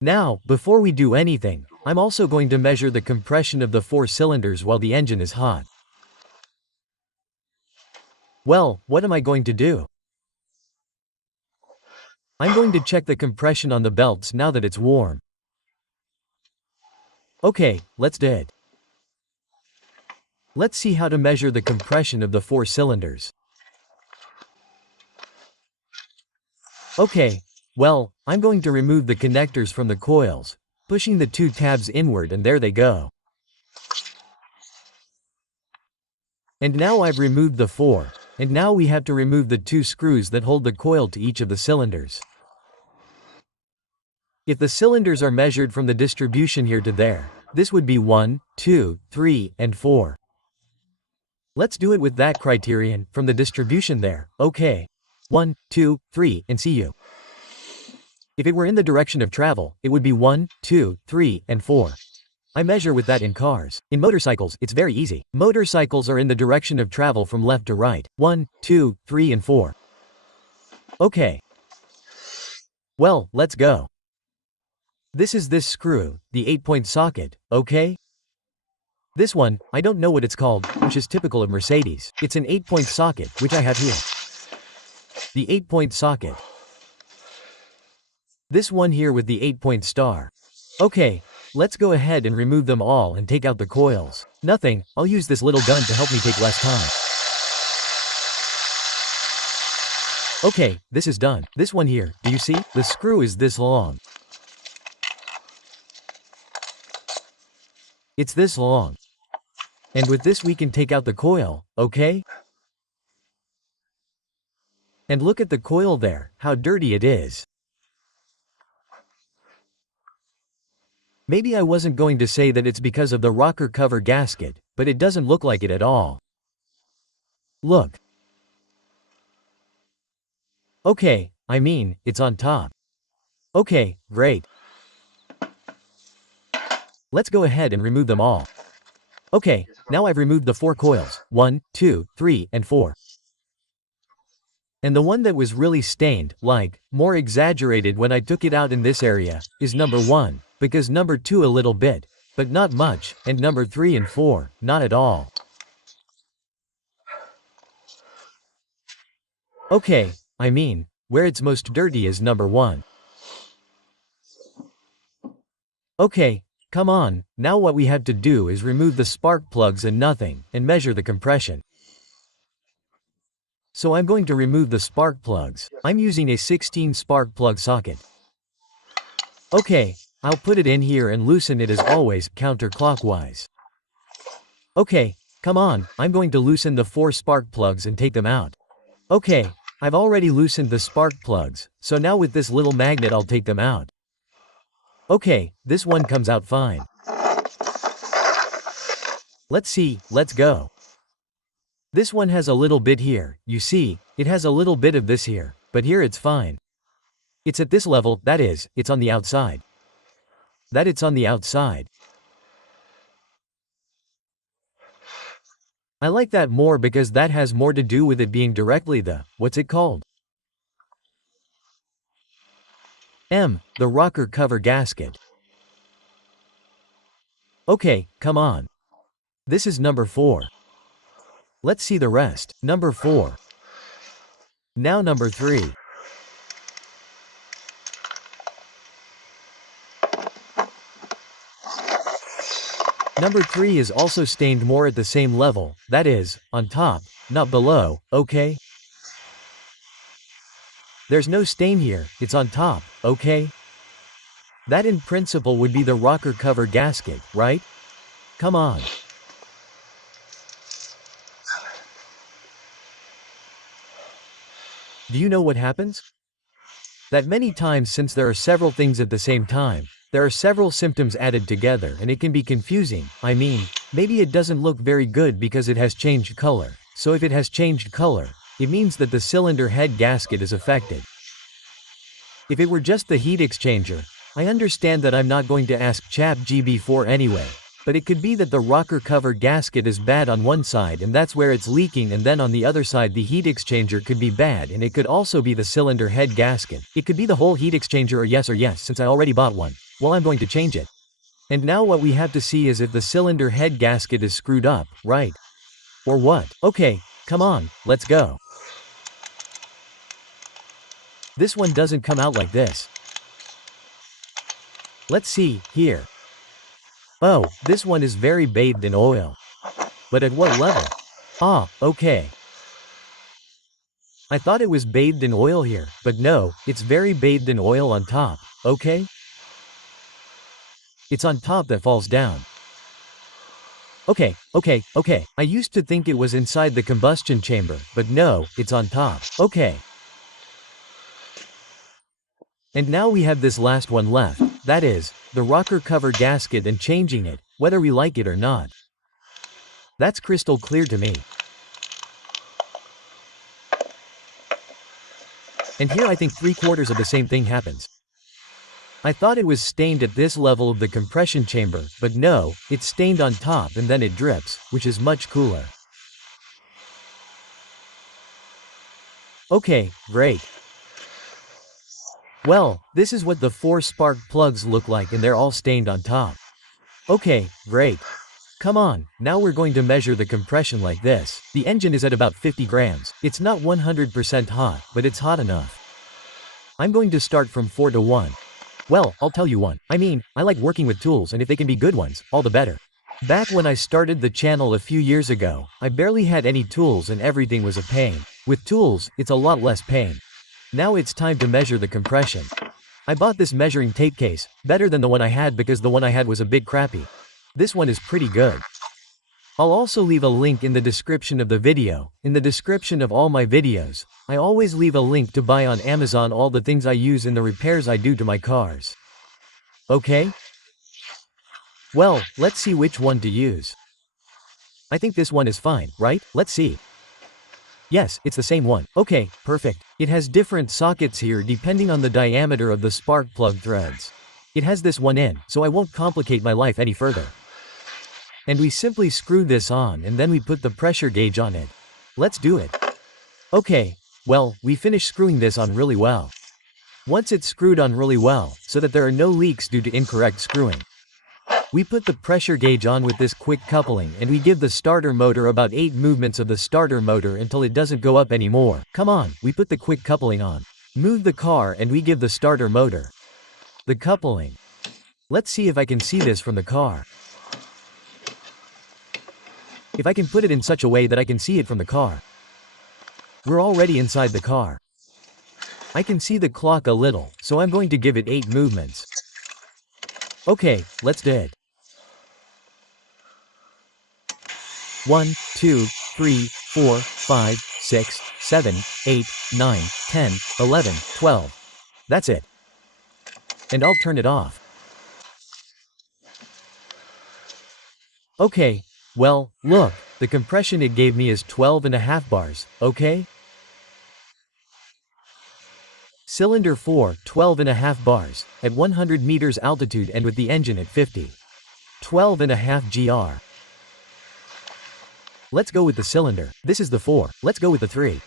Now, before we do anything, I'm also going to measure the compression of the 4 cylinders while the engine is hot. Well, what am I going to do? I'm going to check the compression on the belts now that it's warm. Okay, let's do it. Let's see how to measure the compression of the 4 cylinders. Okay, well, I'm going to remove the connectors from the coils, pushing the 2 tabs inward, and there they go. And now I've removed the 4, and now we have to remove the 2 screws that hold the coil to each of the cylinders. If the cylinders are measured from the distribution here to there, this would be 1, 2, 3, and 4. Let's do it with that criterion, from the distribution there. Okay. 1, 2, 3, and see you. If it were in the direction of travel, it would be 1, 2, 3, and 4. I measure with that in cars. In motorcycles, it's very easy. Motorcycles are in the direction of travel from left to right. 1, 2, 3, and 4. Okay. Well, let's go. This is this screw, the 8-point socket, okay? This one, I don't know what it's called, which is typical of Mercedes. It's an 8-point socket, which I have here. The 8-point socket. This one here with the 8-point star. Okay, let's go ahead and remove them all and take out the coils. Nothing, I'll use this little gun to help me take less time. Okay, this is done. This one here, do you see? The screw is this long. It's this long. And with this we can take out the coil, okay? And look at the coil there, how dirty it is. Maybe I wasn't going to say that it's because of the rocker cover gasket, but it doesn't look like it at all. Look. Okay, I mean, it's on top. Okay, great. Let's go ahead and remove them all. Okay, now I've removed the 4 coils, 1, 2, 3, and 4. And the one that was really stained, like, more exaggerated when I took it out in this area, is number 1, because number 2 a little bit, but not much, and number 3 and 4, not at all. Okay, I mean, where it's most dirty is number 1. Okay. Come on, now what we have to do is remove the spark plugs and nothing, and measure the compression. So I'm going to remove the spark plugs. I'm using a 16 spark plug socket. Okay, I'll put it in here and loosen it as always, counterclockwise. Okay, come on, I'm going to loosen the 4 spark plugs and take them out. Okay, I've already loosened the spark plugs, so now with this little magnet I'll take them out. Okay, this one comes out fine. Let's see, let's go. This one has a little bit here, you see, it has a little bit of this here, but here it's fine. It's at this level, that is, it's on the outside. That it's on the outside. I like that more because that has more to do with it being directly the, what's it called? The rocker cover gasket. Okay, come on. This is number 4. Let's see the rest. Number 4. Now number 3. Number 3 is also stained more at the same level, that is, on top, not below, okay? There's no stain here, it's on top, okay? That in principle would be the rocker cover gasket, right? Come on. Do you know what happens? That many times, since there are several things at the same time, there are several symptoms added together and it can be confusing. I mean, maybe it doesn't look very good because it has changed color. So if it has changed color, it means that the cylinder head gasket is affected. If it were just the heat exchanger, I understand that I'm not going to ask ChatGPT anyway, but it could be that the rocker cover gasket is bad on one side and that's where it's leaking, and then on the other side the heat exchanger could be bad and it could also be the cylinder head gasket. It could be the whole heat exchanger or yes, since I already bought one. Well, I'm going to change it. And now what we have to see is if the cylinder head gasket is screwed up, right? Or what? Okay, come on, let's go. This one doesn't come out like this. Let's see, here. Oh, this one is very bathed in oil. But at what level? Ah, okay. I thought it was bathed in oil here, but no, it's very bathed in oil on top, okay? It's on top that falls down. Okay. I used to think it was inside the combustion chamber, but no, it's on top. Okay. And now we have this last one left, that is, the rocker cover gasket and changing it, whether we like it or not. That's crystal clear to me. And here I think 3/4 of the same thing happens. I thought it was stained at this level of the compression chamber, but no, it's stained on top and then it drips, which is much cooler. Okay, great. Well, this is what the 4 spark plugs look like and they're all stained on top. Okay, great. Come on, now we're going to measure the compression like this. The engine is at about 50 grams. It's not 100% hot, but it's hot enough. I'm going to start from 4 to 1. Well, I'll tell you one. I mean, I like working with tools and if they can be good ones, all the better. Back when I started the channel a few years ago, I barely had any tools and everything was a pain. With tools, it's a lot less pain. Now it's time to measure the compression. I bought this measuring tape case, better than the one I had because the one I had was a bit crappy. This one is pretty good. I'll also leave a link in the description of the video. In the description of all my videos, I always leave a link to buy on Amazon all the things I use in the repairs I do to my cars. Okay? Well, let's see which one to use. I think this one is fine, right? Let's see. Yes, it's the same one. Okay, perfect. It has different sockets here depending on the diameter of the spark plug threads. It has this one in, so I won't complicate my life any further. And we simply screw this on and then we put the pressure gauge on it. Let's do it. Okay, well, we finished screwing this on really well. Once it's screwed on really well, so that there are no leaks due to incorrect screwing, we put the pressure gauge on with this quick coupling and we give the starter motor about 8 movements of the starter motor until it doesn't go up anymore. Come on, we put the quick coupling on. Move the car and we give the starter motor the coupling. Let's see if I can see this from the car. If I can put it in such a way that I can see it from the car. We're already inside the car. I can see the clock a little, so I'm going to give it 8 movements. Okay, let's do it. 1, 2, 3, 4, 5, 6, 7, 8, 9, 10, 11, 12. That's it. And I'll turn it off. Okay, well, look, the compression it gave me is 12.5 bars, okay? Cylinder 4, 12.5 bars, at 100 meters altitude and with the engine at 50. 12.5 GR. Let's go with the cylinder. This is the 4. Let's go with the 3.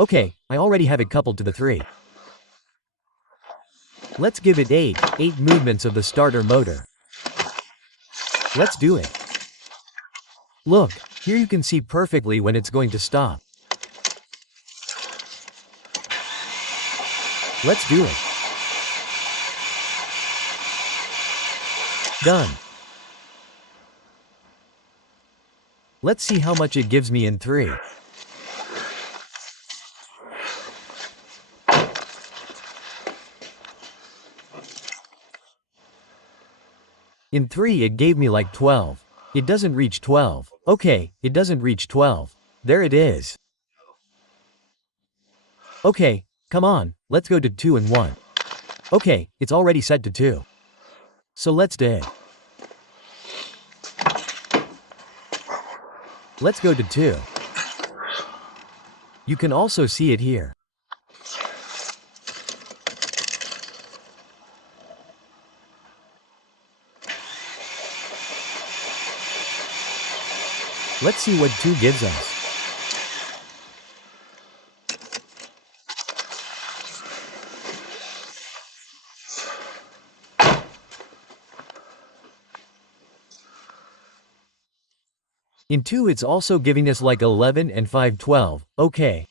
Okay, I already have it coupled to the 3. Let's give it 8 movements of the starter motor. Let's do it. Look, here you can see perfectly when it's going to stop. Let's do it. Done. Let's see how much it gives me in 3. In 3 it gave me like 12. It doesn't reach 12. Okay, it doesn't reach 12. There it is. Okay, come on, let's go to 2 and 1. Okay, it's already set to 2. So let's do it. Let's go to 2. You can also see it here. Let's see what 2 gives us. In 2 it's also giving us like 11 and 5 12, okay.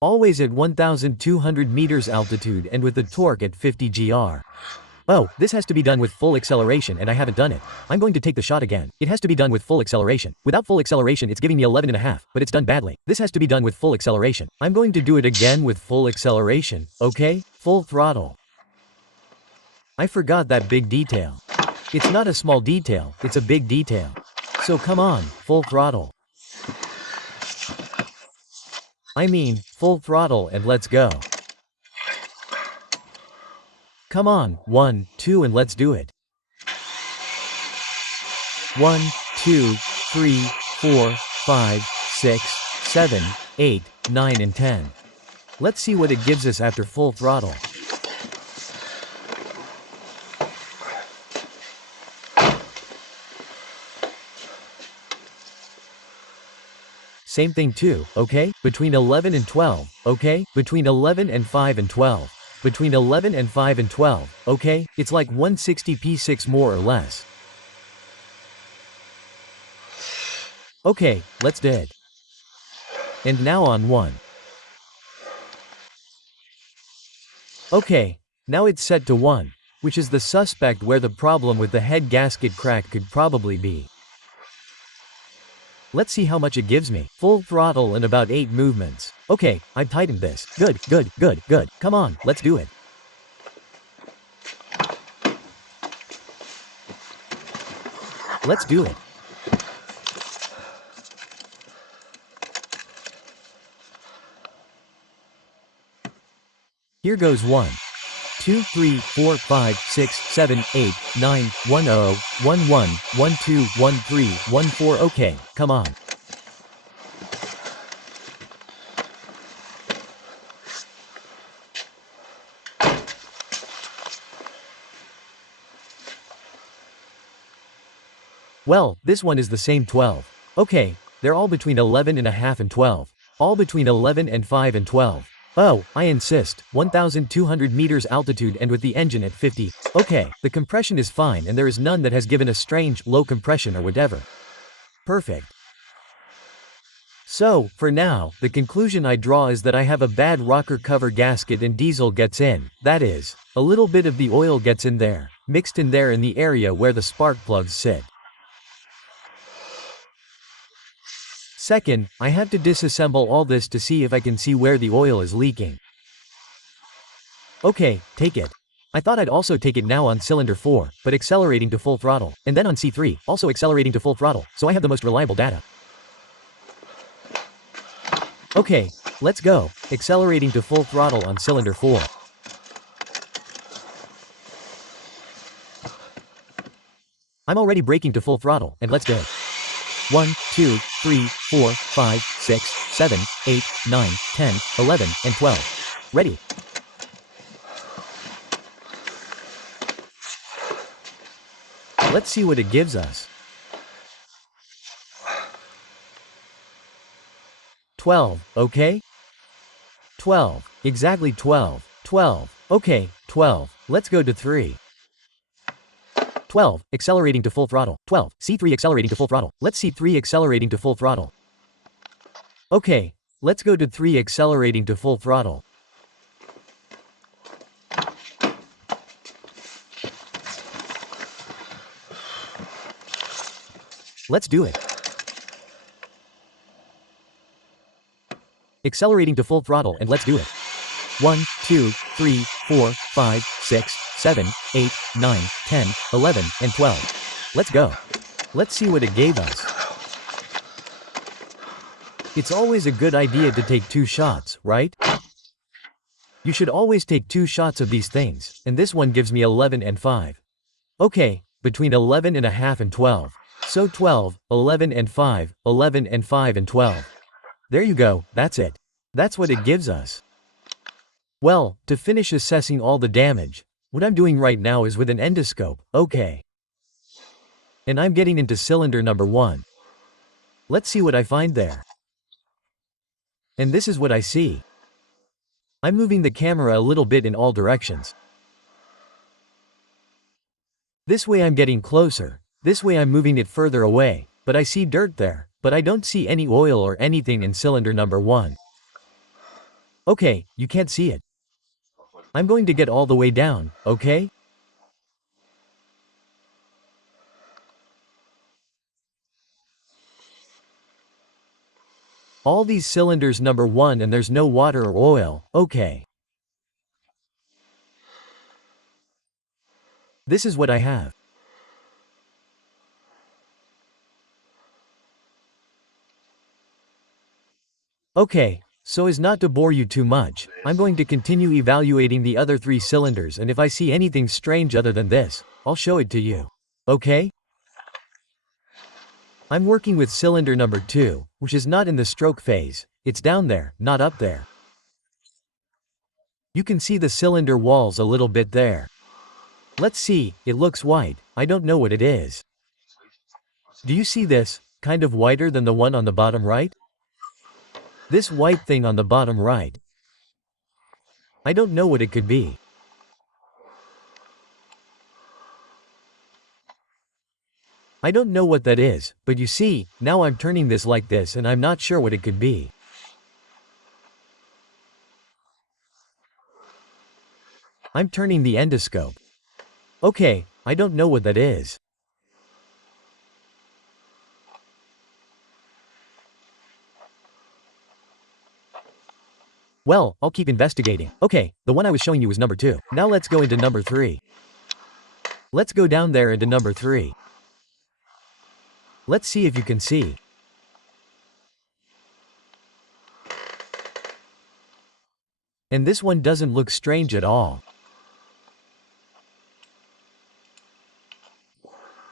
Always at 1200 meters altitude and with the torque at 50 gr. Oh, this has to be done with full acceleration and I haven't done it. I'm going to take the shot again. It has to be done with full acceleration. Without full acceleration it's giving me 11.5, but it's done badly. This has to be done with full acceleration. I'm going to do it again with full acceleration, okay? Full throttle. I forgot that big detail. It's not a small detail, it's a big detail. So come on, full throttle. I mean, full throttle and let's go. Come on, 1, 2 and let's do it. 1, 2, 3, 4, 5, 6, 7, 8, 9 and 10. Let's see what it gives us after full throttle. Same thing too, okay? Between 11 and 12, okay? Between 11 and 5 and 12. Between 11 and 5 and 12, okay? It's like 160 p6 more or less. Okay, let's do it. And now on 1. Okay, now it's set to 1, which is the suspect where the problem with the head gasket crack could probably be. Let's see how much it gives me. Full throttle and about 8 movements. Okay, I've tightened this. Good, good, good, good. Come on, let's do it. Let's do it. Here goes 1, 2, 3, 4, 5, 6, 7, 8, 9, 1, 0, 1, 1, 1, 2, 1, 3, 1, 4. Okay, come on. Well, this one is the same 12. Okay, they're all between 11.5 and 12. All between 11 and 5 and 12. Oh, I insist, 1200 meters altitude and with the engine at 50. Okay, the compression is fine and there is none that has given a strange, low compression or whatever. Perfect. So, for now, the conclusion I draw is that I have a bad rocker cover gasket and diesel gets in, that is, a little bit of the oil gets in there, mixed in there in the area where the spark plugs sit. Second, I have to disassemble all this to see if I can see where the oil is leaking. Okay, take it. I thought I'd also take it now on cylinder 4, but accelerating to full throttle, and then on C3, also accelerating to full throttle, so I have the most reliable data. Okay, let's go, accelerating to full throttle on cylinder 4. I'm already braking to full throttle, and let's go. 1, 2, 3, 4, 5, 6, 7, 8, 9, 10, 11, and 12. Ready. Let's see what it gives us. 12, okay? 12, exactly 12, 12, okay, 12, let's go to 3. 12, accelerating to full throttle. 12, C3 accelerating to full throttle. Let's see 3 accelerating to full throttle. Okay, let's go to 3 accelerating to full throttle. Let's do it. Accelerating to full throttle and let's do it. 1, 2, 3, 4, 5, 6, 7, 8, 9, 10, 11, and 12. Let's go. Let's see what it gave us. It's always a good idea to take 2 shots, right? You should always take 2 shots of these things, and this one gives me 11 and 5. Okay, between 11.5 and 12. So 12, 11 and 5, 11 and 5 and 12. There you go, that's it. That's what it gives us. Well, to finish assessing all the damage, what I'm doing right now is with an endoscope, okay. And I'm getting into cylinder number 1. Let's see what I find there. And this is what I see. I'm moving the camera a little bit in all directions. This way I'm getting closer, this way I'm moving it further away, but I see dirt there, but I don't see any oil or anything in cylinder number 1. Okay, you can't see it. I'm going to get all the way down, okay? All these cylinders number 1 and there's no water or oil, okay. This is what I have. Okay, so as not to bore you too much, I'm going to continue evaluating the other 3 cylinders, and if I see anything strange other than this, I'll show it to you. Okay? I'm working with cylinder number 2, which is not in the stroke phase. It's down there, not up there. You can see the cylinder walls a little bit there. Let's see, it looks white. I don't know what it is. Do you see this? Kind of whiter than the one on the bottom right? This white thing on the bottom right. I don't know what it could be. I don't know what that is, but you see, now I'm turning this like this and I'm not sure what it could be. I'm turning the endoscope. Okay, I don't know what that is. Well, I'll keep investigating. Okay, the one I was showing you was number 2. Now let's go into number 3. Let's go down there into number 3. Let's see if you can see. And this one doesn't look strange at all.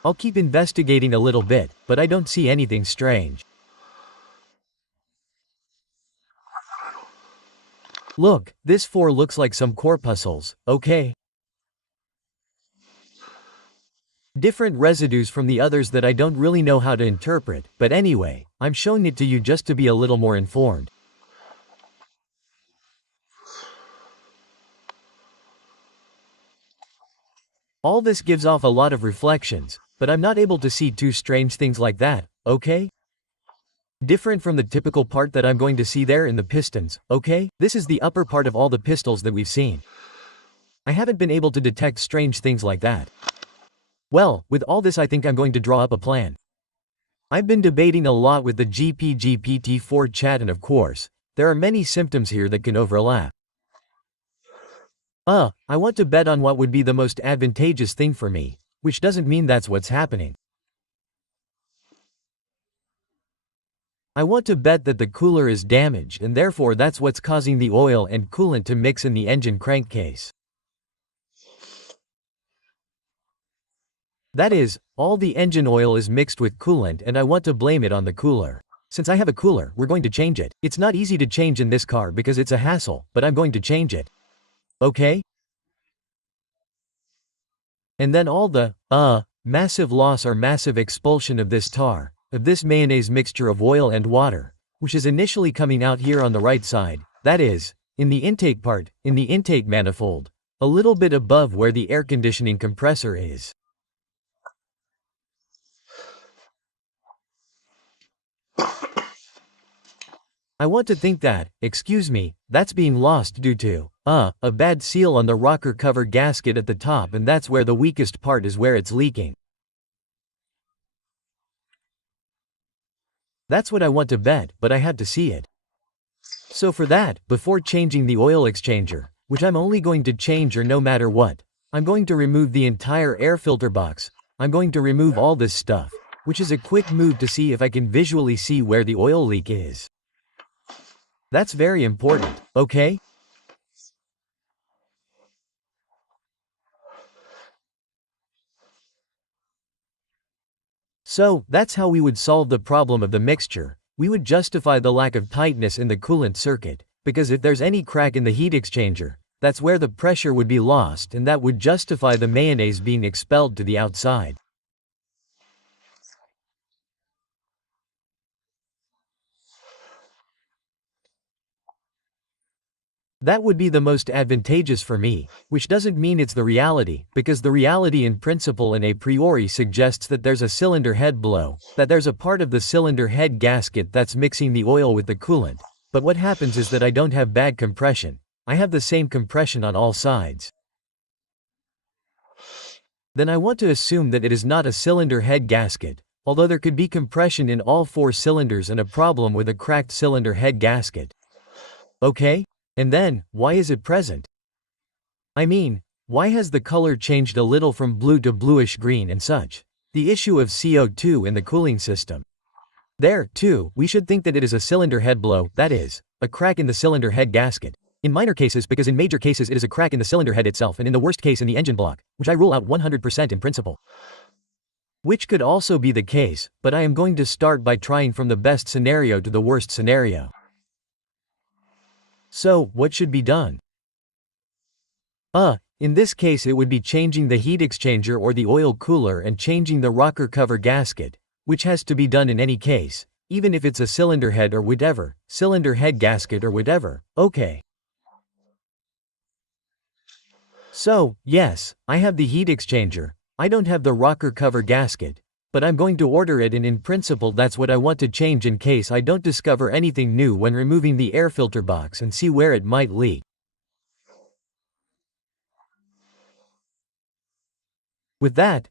I'll keep investigating a little bit, but I don't see anything strange. Look, this 4 looks like some corpuscles, okay? Different residues from the others that I don't really know how to interpret, but anyway, I'm showing it to you just to be a little more informed. All this gives off a lot of reflections, but I'm not able to see two strange things like that, okay? Different from the typical part that I'm going to see there in the pistons, okay? This is the upper part of all the pistols that we've seen. I haven't been able to detect strange things like that. Well, with all this I think I'm going to draw up a plan. I've been debating a lot with the GPGPT4 chat, and of course, there are many symptoms here that can overlap. I want to bet on what would be the most advantageous thing for me, which doesn't mean that's what's happening. I want to bet that the cooler is damaged and therefore that's what's causing the oil and coolant to mix in the engine crankcase. That is, all the engine oil is mixed with coolant and I want to blame it on the cooler. Since I have a cooler, we're going to change it. It's not easy to change in this car because it's a hassle, but I'm going to change it. Okay? And then all the, massive loss or massive expulsion of this tar, of this mayonnaise mixture of oil and water, which is initially coming out here on the right side, that is, in the intake part, in the intake manifold, a little bit above where the air conditioning compressor is. I want to think that, excuse me, that's being lost due to, a bad seal on the rocker cover gasket at the top, and that's where the weakest part is, where it's leaking. That's what I want to bet, but I had to see it. So for that, before changing the oil exchanger, which I'm only going to change or no matter what, I'm going to remove the entire air filter box. I'm going to remove all this stuff, which is a quick move to see if I can visually see where the oil leak is. That's very important, okay? So, that's how we would solve the problem of the mixture. We would justify the lack of tightness in the coolant circuit, because if there's any crack in the heat exchanger, that's where the pressure would be lost, and that would justify the mayonnaise being expelled to the outside. That would be the most advantageous for me, which doesn't mean it's the reality, because the reality in principle and a priori suggests that there's a cylinder head blow, that there's a part of the cylinder head gasket that's mixing the oil with the coolant. But what happens is that I don't have bad compression. I have the same compression on all sides. Then I want to assume that it is not a cylinder head gasket, although there could be compression in all 4 cylinders and a problem with a cracked cylinder head gasket. Okay? And then, why is it present? I mean, why has the color changed a little from blue to bluish green and such? The issue of CO2 in the cooling system. There, too, we should think that it is a cylinder head blow, that is, a crack in the cylinder head gasket. In minor cases, because in major cases it is a crack in the cylinder head itself, and in the worst case in the engine block, which I rule out 100% in principle. Which could also be the case, but I am going to start by trying from the best scenario to the worst scenario. So, what should be done? In this case it would be changing the heat exchanger or the oil cooler and changing the rocker cover gasket, which has to be done in any case, even if it's a cylinder head or whatever, cylinder head gasket or whatever, okay. So, yes, I have the heat exchanger, I don't have the rocker cover gasket, but I'm going to order it, and in principle that's what I want to change in case I don't discover anything new when removing the air filter box and see where it might leak. With that,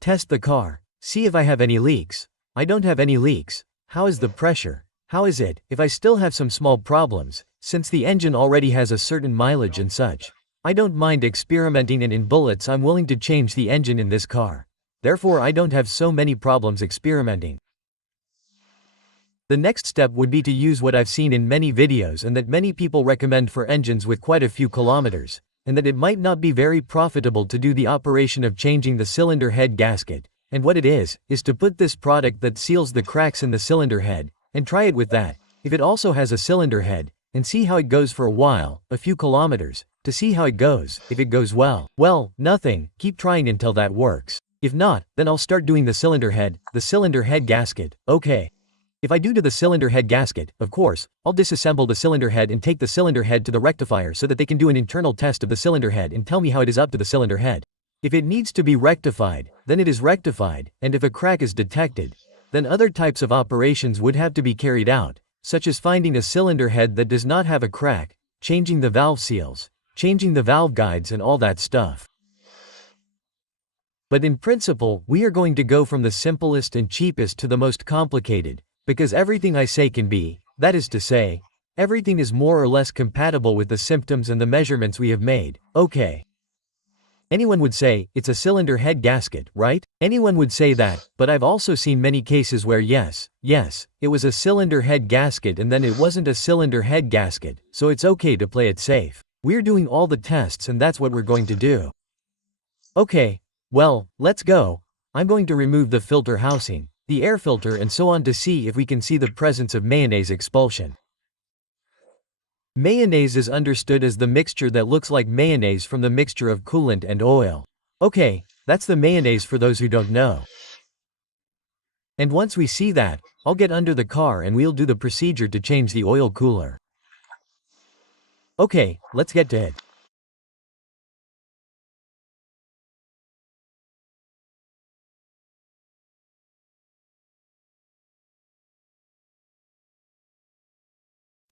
test the car, see if I have any leaks. I don't have any leaks. How is the pressure? How is it, if I still have some small problems, since the engine already has a certain mileage and such? I don't mind experimenting, and in bullets I'm willing to change the engine in this car. Therefore I don't have so many problems experimenting. The next step would be to use what I've seen in many videos and that many people recommend for engines with quite a few kilometers, and that it might not be very profitable to do the operation of changing the cylinder head gasket, and what it is to put this product that seals the cracks in the cylinder head, and try it with that, if it also has a cylinder head, and see how it goes for a while, a few kilometers, to see how it goes. If it goes well, nothing, keep trying until that works. If not, then I'll start doing the cylinder head gasket, okay. If I do to the cylinder head gasket, of course, I'll disassemble the cylinder head and take the cylinder head to the rectifier so that they can do an internal test of the cylinder head and tell me how it is up to the cylinder head. If it needs to be rectified, then it is rectified, and if a crack is detected, then other types of operations would have to be carried out, such as finding a cylinder head that does not have a crack, changing the valve seals, changing the valve guides and all that stuff. But in principle, we are going to go from the simplest and cheapest to the most complicated, because everything I say can be, that is to say, everything is more or less compatible with the symptoms and the measurements we have made, okay. Anyone would say, it's a cylinder head gasket, right? Anyone would say that, but I've also seen many cases where yes, it was a cylinder head gasket and then it wasn't a cylinder head gasket, so it's okay to play it safe. We're doing all the tests and that's what we're going to do. Okay, well, let's go. I'm going to remove the filter housing, the air filter and so on to see if we can see the presence of mayonnaise expulsion. Mayonnaise is understood as the mixture that looks like mayonnaise from the mixture of coolant and oil. Okay, that's the mayonnaise for those who don't know. And once we see that, I'll get under the car and we'll do the procedure to change the oil cooler. Okay, let's get to it.